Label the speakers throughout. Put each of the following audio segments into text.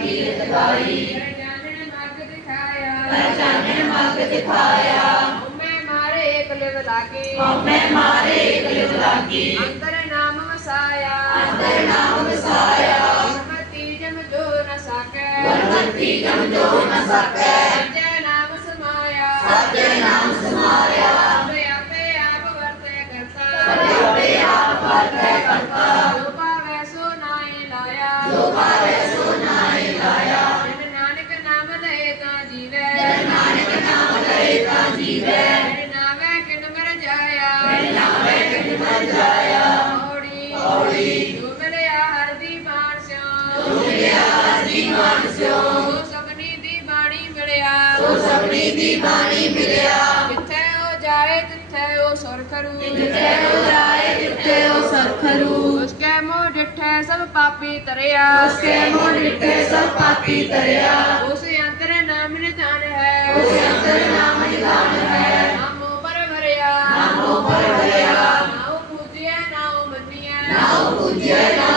Speaker 1: ਕੀਰਤ ਗਾਈ ਚਾਨਣ ਮੱਗ ਦਿਖਾਇਆ ਚਾਨਣ ਮੱਗ ਦਿਖਾਇਆ ਹਉਮੈ ਮਾਰੇ ਕਲਿਵ ਲਾਗੇ ਹਉਮੈ ਮਾਰੇ ਕਲਿਵ ਲਾਗੀ ਅੰਦਰ ਨਾਮ ਵਸਾਇਆ ਅੰਦਰ ਨਾਮ ਵਸਾਇਆ ਗੁਰਮਤਿ ਜਮ ਜੋ ਨ ਸਕੈ ਗੁਰਮਤਿ ਜਮ ਜੋ ਨ ਸਕੈ ਸੱਚੇ ਨਾਮ ਸਮਾਇਆ ਸਤਿ ਦੀ ਬਾਣ ਸਿਓ। ਸੋ ਸਭਨੀ ਦੀ ਬਾਣੀ ਮਿਲਿਆ ਸੋ ਸਭਨੀ ਦੀ ਬਾਣੀ ਮਿਲਿਆ ਜਿੱਥੇ ਉਹ ਜਾਏ ਤਿੱਥੇ ਉਹ ਸੁਰ ਕਰੂ ਜਿੱਥੇ ਉਹ ਜਾਏ ਜਿੱਥੇ ਉਹ ਸਰਖਰੂ ਉਸਕੇ ਮੋਹ ਡਿਠੈ ਸਭ ਪਾਪੀ ਤਰਿਆ ਉਸਕੇ ਮੋਹ ਡਿਠੇ ਸਭ ਪਾਪੀ ਤਰਿਆ ਉਸ ਅੰਤਰ ਨਾਮ ਨਿਧਾਨ ਹੈ ਉਸ ਅੰਤਰ ਨਾਮ ਨਿਧਾਨ ਹੈ ਨਾਮੋ ਪਰ ਭਰਿਆ ਨਾਮੋ ਪਰ ਭਰਿਆ ਨਾਉ ਪੂਜਿਆ ਨਾਉ ਮੰਨਿਆ ਨਾਉ ਪੂਜਿਆ ਨਾਉ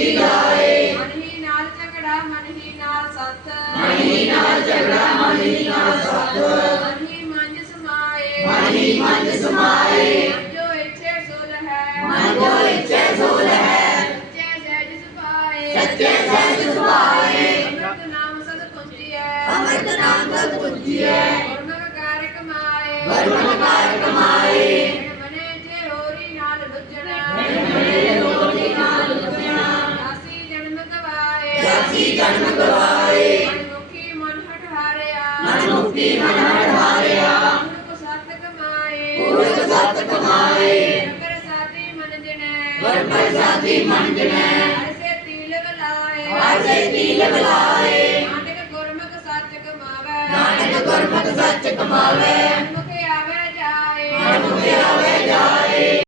Speaker 1: ਕਸਵੱਟੀ ਲਾਏ। ਮਨ ਹੀ ਨਾਲ ਝਗੜਾ ਮਨ ਹੀ ਨਾਲ ਸੱਤ ਮਨ ਹੀ ਨਾਲ ਝਗੜਾ, ਮਨ ਹੀ ਨਾਲ ਸੱਤ। ਮਨ ਹੀ ਮੰਜ ਸਮਾਏ ਮਨ ਹੀ ਮੰਜ ਸਮਾਏ। ਮਨ ਜੋ ਇੱਛੇ ਸੋ ਲਹੈ ਮਨ ਜੋ ਇੱਛੇ ਸੋ ਲਹੈ। ਸੱਚੇ ਸਹਿਜ ਸੁਭਾਏ ਸੱਚੇ ਸਹਿਜ ਸੁਭਾਏ। ਅੰਮ੍ਰਿਤ ਨਾਮ ਸਦ ਪੁੰਜੀਐ ਅੰਮ੍ਰਿਤ ਨਾਮ ਸਦ ਪੁੰਜੀਐ। ਗੁਰਮੁਖ ਕਾਰ ਕਮਾਏ ਗੁਰਮੁਖ ਕਾਰ ਜਨਮ ਗਵਾਏ ਮਨੁੱਖੀ ਮਨ ਹਟਾਰਿਆ ਮਨੁੱਖੀ ਮਨ ਹਟਾਰਿਆ ਮਨੁੱਖ ਸਤ ਕਮਾਏ। ਪੁਰਖ ਸਤ ਕਮਾਏ। ਪ੍ਰਸਾਦੀ ਮਨ ਜਣੈ। ਵਰ ਪ੍ਰਸਾਦੀ ਮਨ ਜਣੈ। ਅਰਸੇ ਤਿਲਕ ਲਾਏ ਅਰਸੇ ਤਿਲਕ ਲਾਏ ਨਾਟਕ ਗੁਰਮੁਖ ਸੱਚ ਕਮਾਵੇ। ਨਾਟਕ ਗੁਰਮੁਖ ਸੱਚ ਕਮਾਵੇ।